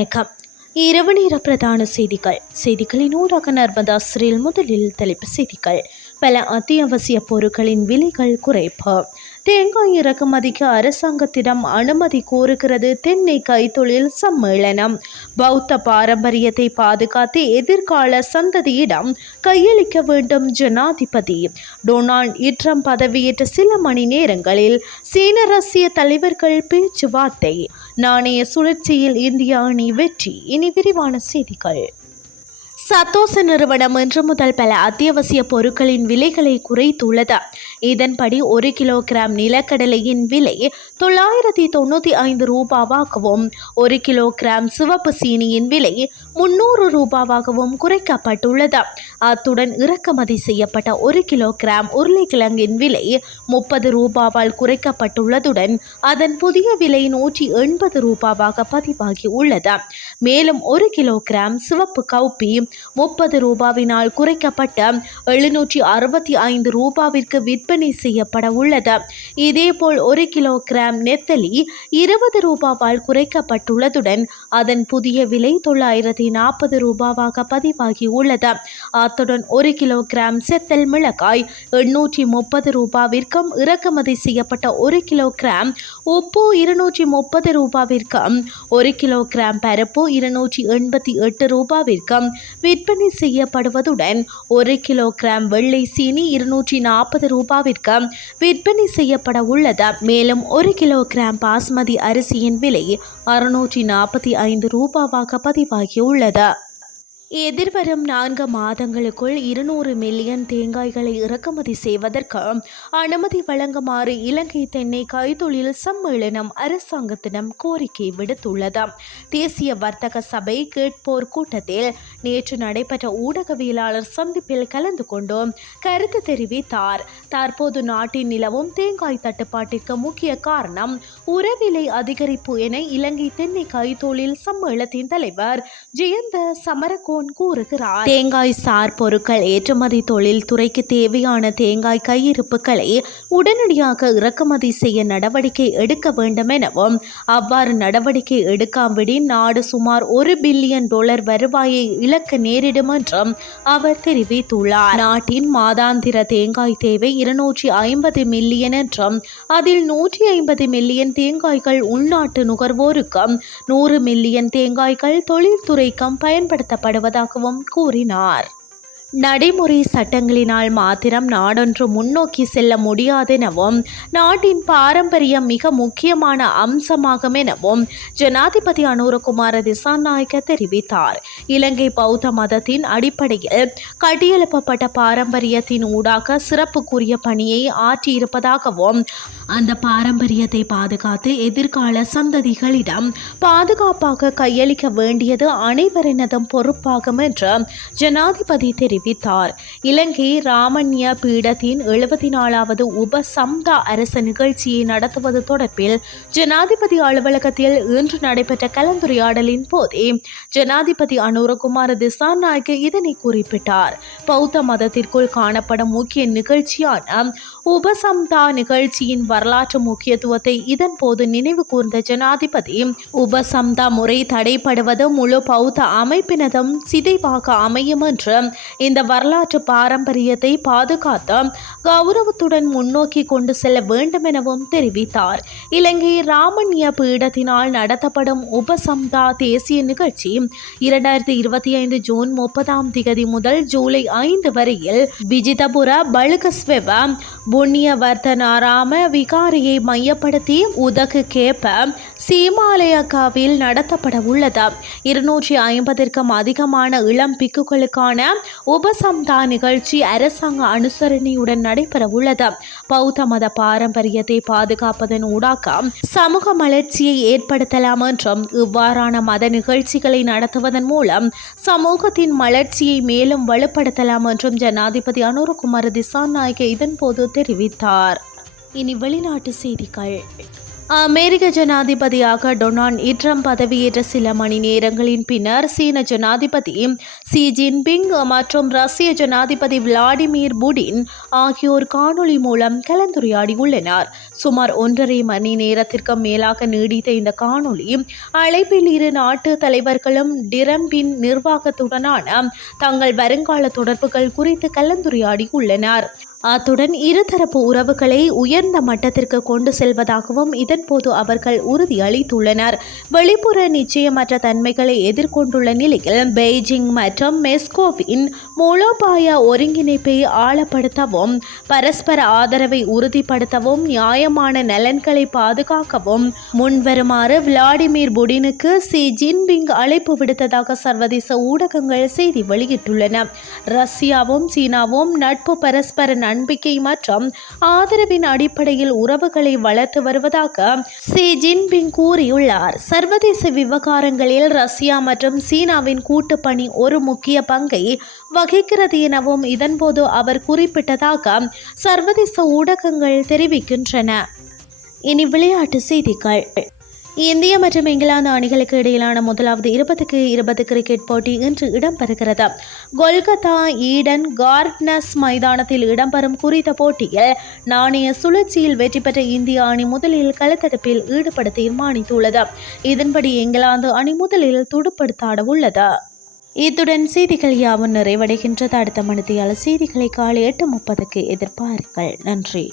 வணக்கம். இரவு நேர பிரதான செய்திகள். செய்திகளின் ஊடாக நர்மதா சிறில் முதலில் தலைப்பு செய்திகள். பல அத்தியாவசிய பொருட்களின் விலைகள் குறைப்பு. தேங்காய் இறக்குமதிக்கு அரசாங்கத்திடம் அனுமதி கோருகிறது தென்னை கைத்தொழில் சம்மேளனம். பௌத்த பாரம்பரியத்தை பாதுகாத்து எதிர்கால சந்ததியிடம் கையளிக்க வேண்டும் ஜனாதிபதி. டொனால்ட் இட்ரம் பதவியேற்ற சில மணி நேரங்களில் சீன ரஷ்ய தலைவர்கள் பேச்சுவார்த்தை. நாணய சுழற்சியில் இந்திய அணி வெற்றி. இனி விரிவான செய்திகள். சத்தோச நிறுவனம் இன்று முதல் பல அத்தியாவசிய பொருட்களின் விலைகளை குறைத்துள்ளது. இதன்படி ஒரு கிலோகிராம் நிலக்கடலையின் விலை தொள்ளாயிரத்தி தொண்ணூற்றி ஐந்து ரூபாவாகவும் ஒரு கிலோகிராம் சிவப்பு சீனியின் விலை முன்னூறு ரூபாவாகவும் குறைக்கப்பட்டுள்ளது. அத்துடன் இறக்குமதி செய்யப்பட்ட ஒரு கிலோகிராம் உருளைக்கிழங்கின் விலை முப்பது ரூபாவால் குறைக்கப்பட்டுள்ளதுடன் அதன் புதிய விலை நூற்றி எண்பது ரூபாவாக பதிவாகி உள்ளது மேலும் ஒரு கிலோகிராம் சிவப்பு கவுப்பி முப்பது ரூபாவினால் குறைக்கப்பட்ட எழுநூற்றி அறுபத்தி ஐந்து ரூபாவிற்கு விற்பனை செய்யப்பட உள்ளது. இதேபோல் ஒரு கிலோகிராம் நெத்தலி இருபது ரூபாவால் குறைக்கப்பட்டுள்ளதுடன் அதன் புதிய விலை தொள்ளாயிரத்தி நாற்பது ரூபாவாக பதிவாகி உள்ளது. அத்துடன் ஒரு கிலோகிராம் செத்தல் மிளகாய் எண்ணூற்றி முப்பது ரூபாவிற்கும் இறக்குமதி செய்யப்பட்ட ஒரு கிலோகிராம் உப்பு இருநூற்றி முப்பது ரூபாவிற்கும் ஒரு கிலோகிராம் பருப்பு இருநூற்றி எண்பத்தி எட்டு ரூபாவிற்கும் விற்பனை செய்யப்படுவதுடன் ஒரு கிலோகிராம் வெள்ளை சீனி இருநூற்றி நாற்பது ரூபாவிற்கு விற்பனை செய்யப்பட உள்ளது. மேலும் ஒரு கிலோகிராம் பாஸ்மதி அரிசியின் விலை அறுநூற்றி நாற்பத்தி ஐந்து ரூபாவாக பதிவாகியுள்ளது எதிர்வரும் நான்கு மாதங்களுக்குள் இருநூறு மில்லியன் தேங்காய்களை இறக்குமதி செய்வதற்கு அனுமதி வழங்குமாறு இலங்கை தென்னை கைத்தொழில் சம்மேளனம் அரசாங்கத்திடம் கோரிக்கை விடுத்துள்ளது. தேசிய வர்த்தக சபை கேட்போர் கூட்டத்தில் நேற்று நடைபெற்ற ஊடகவியலாளர் சந்திப்பில் கலந்து கொண்டு கருத்து தெரிவித்தார். தற்போது நாட்டின் நிலவும் தேங்காய் தட்டுப்பாட்டிற்கு முக்கிய காரணம் உரவிலை அதிகரிப்பு என இலங்கை தென்னை கைத்தொழில் சம்மேளத்தின் தலைவர் ஜெயந்த சமரகோ சமரகோன் கூறுகிறார். தேங்காய் சார் பொருட்கள் ஏற்றுமதி தொழில் துறைக்கு தேவையான தேங்காய் கையிருப்புகளை உடனடியாக இறக்குமதி செய்ய நடவடிக்கை எடுக்க வேண்டும் எனவும் அவ்வாறு நடவடிக்கை எடுக்காவிடின் நாடு சுமார் ஒரு பில்லியன் டாலர் வருவாயை இழக்க நேரிடும் என்றும் அவர் தெரிவித்துள்ளார். நாட்டின் மாதாந்திர தேங்காய் தேவை இருநூற்றி ஐம்பது மில்லியன் என்றும் அதில் நூற்றி ஐம்பது மில்லியன் தேங்காய்கள் உள்நாட்டு நுகர்வோருக்கும் நூறு மில்லியன் தேங்காய்கள் தொழில்துறைக்கும் பயன்படுத்தப்படுவதாகவும் கூறினார். நடைமுறை சட்டங்களினால் மாத்திரம் நாடொன்று முன்னோக்கி செல்ல முடியாதெனவும் நாட்டின் பாரம்பரியம் மிக முக்கியமான அம்சமாகும் எனவும் ஜனாதிபதி அனுரகுமார திசாநாயக்க தெரிவித்தார். இலங்கை பௌத்த மதத்தின் அடிப்படையில் கட்டியெழுப்பப்பட்ட பாரம்பரியத்தின் ஊடாக சிறப்புக்குரிய பணியை ஆற்றியிருப்பதாகவும் அந்த பாரம்பரியத்தை பாதுகாத்து எதிர்கால சந்ததிகளிடம் பாதுகாப்பாக கையளிக்க வேண்டியது அனைவரினதும் பொறுப்பாகும் என்று ஜனாதிபதி தெரிவித்தார். இலங்கை ராமண்ய பீடத்தின் எழுபத்தி நாலாவது உப சம்தா அரச நிகழ்ச்சியை நடத்துவது தொடர்பில் ஜனாதிபதி அலுவலகத்தில் இன்று நடைபெற்ற கலந்துரையாடலின் போதே ஜனாதிபதி அனுரகுமார திசாநாயக்க இதனை குறிப்பிட்டார். பௌத்த மதத்திற்குள் காணப்படும் முக்கிய நிகழ்ச்சியான உபசம்தா நிகழ்ச்சியின் வரலாற்று முக்கியத்துவத்தை இதன் போது நினைவு கூர்ந்த ஜனாதிபதி. உபசம்தா முறை தடைப்படுவது முழு பௌத்த அமைப்பினதும் சிதைவாக அமையும் என்று இந்த வரலாற்று பாரம்பரியத்தை பாதுகாத்து கௌரவத்துடன் முன்னோக்கி கொண்டு செல்ல வேண்டும் எனவும் தெரிவித்தார். இலங்கை ராமண்ய பீடத்தினால் நடத்தப்படும் உபசம்தா தேசிய நிகழ்ச்சி இரண்டாயிரத்தி இருபத்தி ஐந்து ஜூன் முப்பதாம் திகதி முதல் ஜூலை ஐந்து வரையில் விஜிதபுர பழுகஸ்வெவ புண்ணியவர்த்தனாராம விகாரியை மையப்படுத்தி உதகு கேப்ப சீமாலயக்காவில் நடத்தப்பட உள்ளது. இருநூற்றி ஐம்பதிற்கும் அதிகமான இளம் பிக்குகளுக்கான உபசம்தா நிகழ்ச்சி அரசாங்க அனுசரணையுடன் நடைபெற உள்ளது. பௌத்த மத பாரம்பரியத்தை பாதுகாப்பதன் ஊடாக சமூக மலர்ச்சியை ஏற்படுத்தலாம் என்றும் இவ்வாறான மத நிகழ்ச்சிகளை நடத்துவதன் மூலம் சமூகத்தின் மலர்ச்சியை மேலும் வலுப்படுத்தலாம் என்றும் ஜனாதிபதி அனுரகுமார திசாநாயக்க இதன்போது தெரிவித்தார். இனி வெளிநாட்டு செய்திகள். அமெரிக்க ஜனாதிபதியாக டொனால்ட் ட்ரம்ப் பதவியேற்ற சில மணி நேரங்களின் பின்னர் சீன ஜனாதிபதி சி ஜின்பிங் மற்றும் ரஷ்ய ஜனாதிபதி விளாடிமிர் புடின் ஆகியோர் காணொளி மூலம் கலந்துரையாடியுள்ளனர். சுமார் ஒன்றரை மணி நேரத்திற்கு மேலாக நீடித்த இந்த காணொலி அழைப்பில் இரு நாட்டு தலைவர்களும் டிரம்பின் நிர்வாகத்துடனான தங்கள் வருங்கால தொடர்புகள் குறித்து கலந்துரையாடியுள்ளனர். அத்துடன் இருதரப்பு உறவுகளை உயர்ந்த மட்டத்திற்கு கொண்டு செல்வதாகவும் இதன்போது அவர்கள் உறுதியளித்துள்ளனர் வெளிப்புற நிச்சயமற்ற தன்மைகளை எதிர்கொண்டுள்ள நிலையில் பெய்ஜிங் மற்றும் மெஸ்கோவின் மூலோபாய ஒருங்கிணைப்பை ஆழப்படுத்தவும் பரஸ்பர ஆதரவை உறுதிப்படுத்தவும் நியாயமான நலன்களை பாதுகாக்கவும் முன்வருமாறு விளாடிமிர் புடினுக்கு சி ஜின்பிங் அழைப்பு விடுத்ததாக சர்வதேச ஊடகங்கள் செய்தி வெளியிட்டுள்ளன. ரஷ்யாவும் சீனாவும் நட்பு பரஸ்பர நம்பிக்கை மற்றும் ஆதரவின் அடிப்படையில் உறவுகளை வளர்த்து வருவதாக சி ஜின்பிங் கூறியுள்ளார். சர்வதேச விவகாரங்களில் ரஷ்யா மற்றும் சீனாவின் கூட்டுப்பணி ஒரு முக்கிய பங்கை வகிக்கிறது எனவும் இதன்போது அவர் குறிப்பிட்டதாக சர்வதேச ஊடகங்கள் தெரிவிக்கின்றன. இனி விளையாட்டு செய்திகள். இந்திய மற்றும் இங்கிலாந்து அணிகளுக்கு இடையிலான முதலாவது இருபதுக்கு இருபது கிரிக்கெட் போட்டி இன்று இடம்பெறுகிறது. கொல்கத்தா ஈடன் கார்ட்னஸ் மைதானத்தில் இடம்பெறும் குறித்த போட்டியில் நாணய சுழற்சியில் வெற்றி பெற்ற இந்திய அணி முதலில் களத்தடுப்பில் ஈடுபட தீர்மானித்துள்ளது. இதன்படி இங்கிலாந்து அணி முதலில் துடுப்படுத்தாட உள்ளது. இத்துடன் செய்திகள் யாவும் நிறைவடைகின்றது. அடுத்த மணித்தியால செய்திகளை காலை எட்டு முப்பதுக்கு எதிர்பாருங்கள். நன்றி.